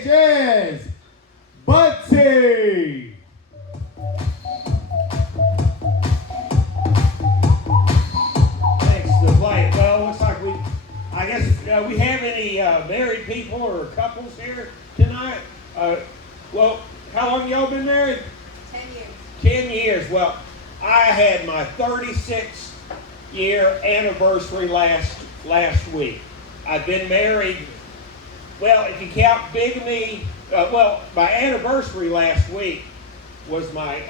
stage is Budsy. Thanks to play. Well, looks like I guess we have any married people or couples here tonight? Well, how long y'all been married? 10 years. 10 years. Well, I had my 36th year anniversary last week. I've been married, well, if you count bigamy, my anniversary last week was my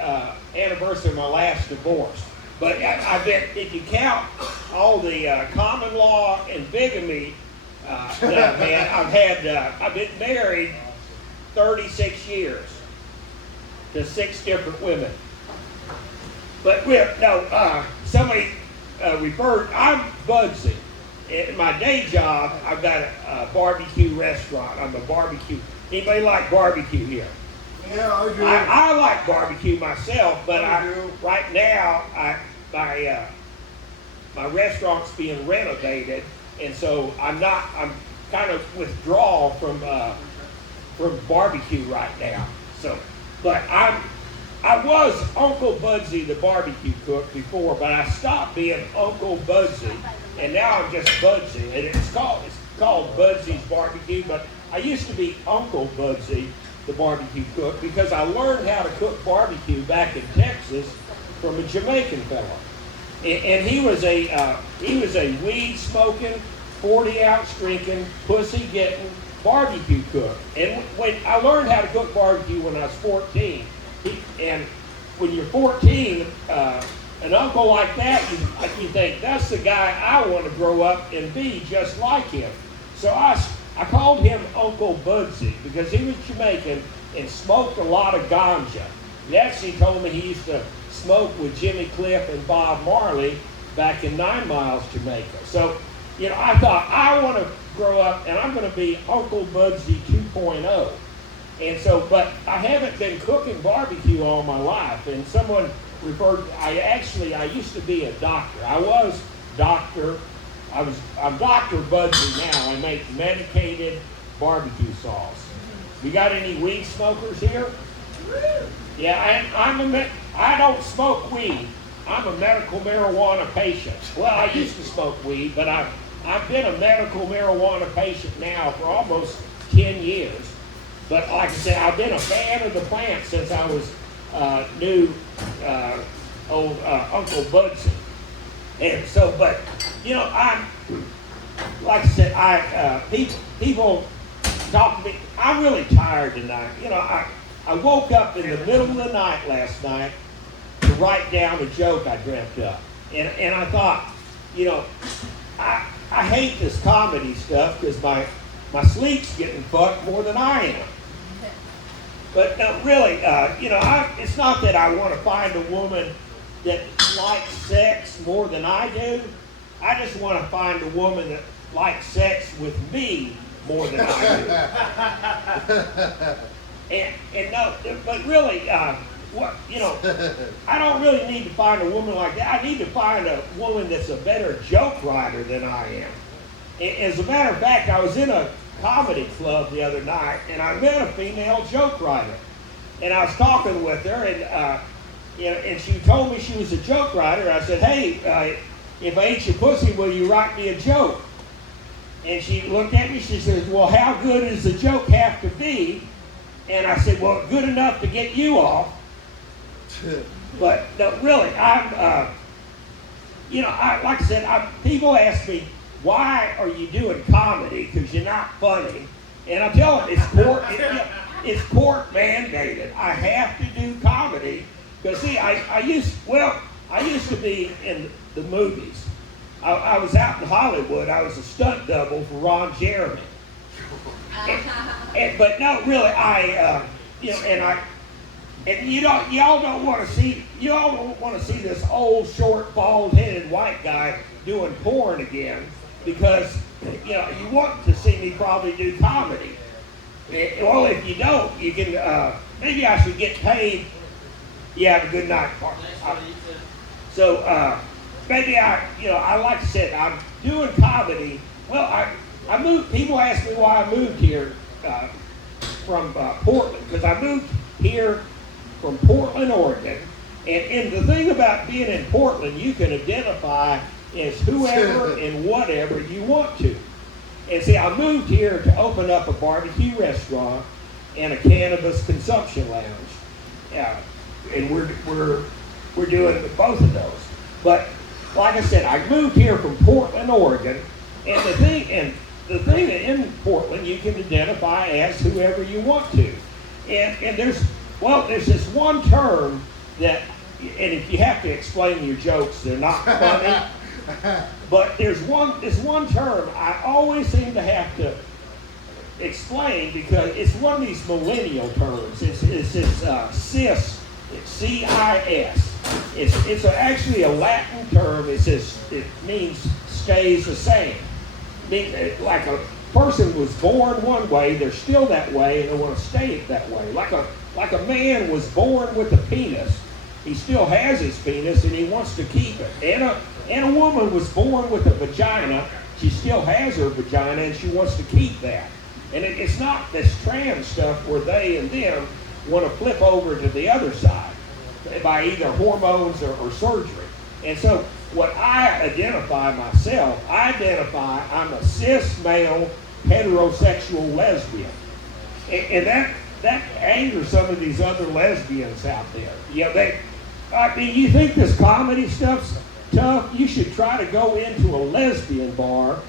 anniversary of my last divorce. But I've been, if you count all the common law and bigamy, I've been married 36 years to 6 different women. But somebody referred, I'm Budsy. In my day job, I've got a barbecue restaurant. I'm a barbecue. Anybody like barbecue here? Yeah, I do. I like barbecue myself, but right now my restaurant's being renovated, and so I'm kind of withdrawal from barbecue right now. So, but I was Uncle Budsy, the barbecue cook, before, but I stopped being Uncle Budsy, and now I'm just Budsy. And it's called Budsy's Barbecue, but I used to be Uncle Budsy, the barbecue cook, because I learned how to cook barbecue back in Texas from a Jamaican fella, and he was a weed smoking, 40-ounce drinking, pussy getting barbecue cook. And when I learned how to cook barbecue when I was 14. And when you're 14, an uncle like that, you think, that's the guy I want to grow up and be just like him. So I called him Uncle Budsy because he was Jamaican and smoked a lot of ganja. He actually told me he used to smoke with Jimmy Cliff and Bob Marley back in 9 Miles, Jamaica. So, I thought, I want to grow up and I'm going to be Uncle Budsy 2.0. And so, but I haven't been cooking barbecue all my life. And someone referred, I used to be a doctor. I'm Dr. Budsy now. I make medicated barbecue sauce. We got any weed smokers here? Yeah, I don't smoke weed. I'm a medical marijuana patient. Well, I used to smoke weed, but I've been a medical marijuana patient now for almost 10 years. But like I said, I've been a fan of the plant since I was old Uncle Budsy. And so, but, I'm, like I said, people talk to me. I'm really tired tonight. I woke up in the middle of the night last night to write down a joke I dreamt up. And I thought, I hate this comedy stuff because my sleep's getting fucked more than I am. But no, really, it's not that I want to find a woman that likes sex more than I do. I just want to find a woman that likes sex with me more than I do. and no, but really, I don't really need to find a woman like that. I need to find a woman that's a better joke writer than I am. As a matter of fact, I was in a comedy club the other night, and I met a female joke writer. And I was talking with her, and she told me she was a joke writer. I said, hey, if I eat your pussy, will you write me a joke? And she looked at me, she says, well, how good does the joke have to be? And I said, well, good enough to get you off. But no, really, like I said, people ask me, why are you doing comedy? Because you're not funny. And I tell them, it's court mandated. I have to do comedy. Because see, I used to be in the movies. I was out in Hollywood. I was a stunt double for Ron Jeremy. But no, really, y'all don't want to see this old, short, bald-headed white guy doing porn again. Because, you want to see me probably do comedy. Well, if you don't, you can, maybe I should get paid. You have a good night, partner. So, maybe like I said, I'm doing comedy. Well, I moved, people ask me why I moved here from Portland, because I moved here from Portland, Oregon. And the thing about being in Portland, you can identify as whoever and whatever you want to. And see, I moved here to open up a barbecue restaurant and a cannabis consumption lounge. And we're doing both of those. But like I said, I moved here from Portland, Oregon, and the thing in Portland you can identify as whoever you want to. And there's this one term that, and if you have to explain your jokes, they're not funny. But there's one term I always seem to have to explain because it's one of these millennial terms. It's this CIS. It's C-I-S. It's actually a Latin term. It means stays the same. Like a person was born one way, they're still that way, and they want to stay that way. Like a man was born with a penis. He still has his penis and he wants to keep it. And a woman was born with a vagina. She still has her vagina and she wants to keep that. And it's not this trans stuff where they and them want to flip over to the other side by either hormones or surgery. And so what I identify myself, I'm a cis male heterosexual lesbian. And that angers some of these other lesbians out there. You think this comedy stuff's tough? You should try to go into a lesbian bar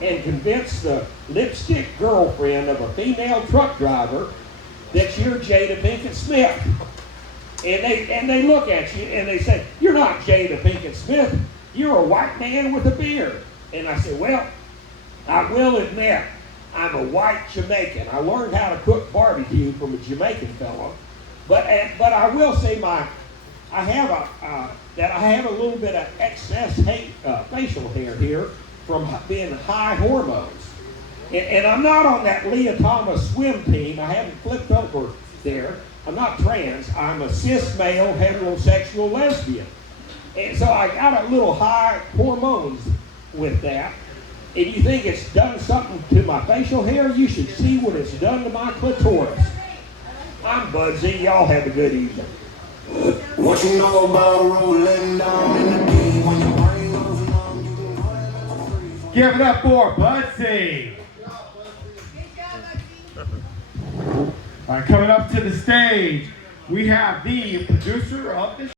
and convince the lipstick girlfriend of a female truck driver that you're Jada Pinkett Smith. And they look at you and they say, "You're not Jada Pinkett Smith. You're a white man with a beard." And I say, "Well, I will admit, I'm a white Jamaican. I learned how to cook barbecue from a Jamaican fellow, but I will say I have a little bit of excess facial hair here from being high hormones, and I'm not on that Leah Thomas swim team. I haven't flipped over there. I'm not trans. I'm a cis male heterosexual lesbian, and so I got a little high hormones with that." And you think it's done something to my facial hair? You should see what it's done to my clitoris. I'm Budsy. Y'all have a good evening. What you know about rolling down in the deep when your brain goes numb, you can go ahead and let it freeze. Give it up for Budsy. All right, coming up to the stage, we have the producer of the